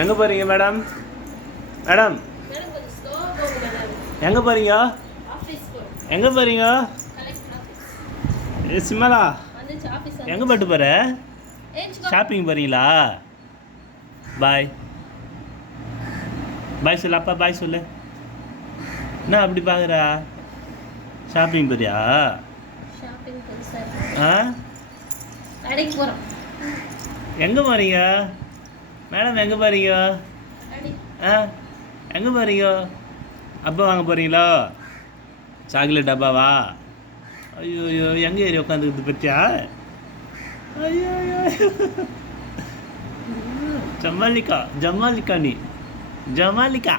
எங்கே போகிறீங்க madam? Madam எங்கே போகிறீங்க? எங்கே போகிறீங்க? சிம்மலா எங்கே போட்டு போகிற? ஷாப்பிங் போகிறீங்களா? பாய் பாய் சொல்லு. அப்பா பாய் சொல்லு. என்ன அப்படி பார்க்குறா? ஷாப்பிங் போறியா? ஆ எங்கே போகிறீங்க மேடம்? எங்கே போகிறீங்க? ஆ எங்கே போகிறீங்க? அப்பா வாங்க போகிறீங்களா? சாக்லேட் டப்பாவா? ஐயோ ஐயோ எங்கே ஏறி உட்காந்துக்கிட்டு பற்றியா? ஐயோ ஐயோ ஜமாலிக்கா ஜமாலிக்கா நீ ஜமாலிக்கா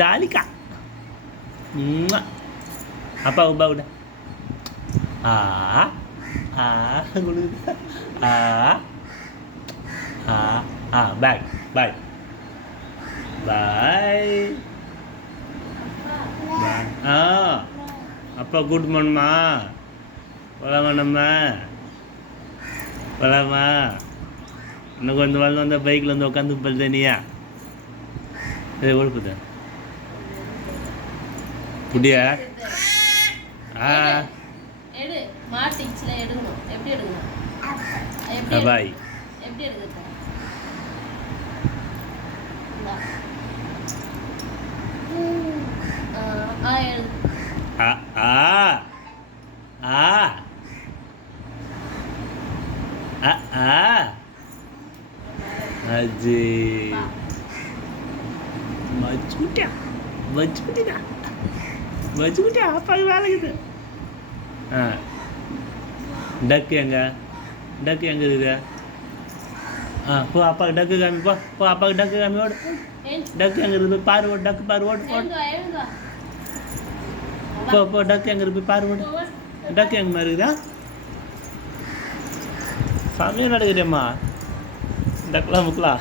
ஜாலிக்கா. அப்பா உப்பா விட ஆ ஆ கொடுக்குது. ஆ ஆ ஆ பாய் பாய் பாய். ஆ அப்பா கூட்டு போகணுமா? போகலாமா நம்ம? போகலாமா? இன்னும் கொஞ்சம் வாழ்ந்து வந்தால் பைக்கில் வந்து உட்காந்து பல்தனியா இது ஒழுப்புத புடியா? ஆ பாய். ஆ ஆ ஆ ஆ ஆ அஜி மச்சுக்கிட்டியா மச்சுக்கிட்டா மச்சுக்கிட்டியா? அப்பாவுக்கு வேலைக்குது. ஆ டக்கு எங்க? டக்கு எங்கே இருக்குது? ஆ போ அப்பாவுக்கு டக்கு காமி. போ போ அப்பாவுக்கு டக்கு காமி. ஓடு. டக்கு எங்கே இருக்குது பாரு. ஓடு டக்கு பாரு. ஓடு ஓடு போ போ. டக்கு எங்கே இருக்குது பாரு. ஓடு. டக்கு எங்கே இருக்குதா? சமையல் நடக்குதேம்மா. டக்குலாம் முக்கலாம்.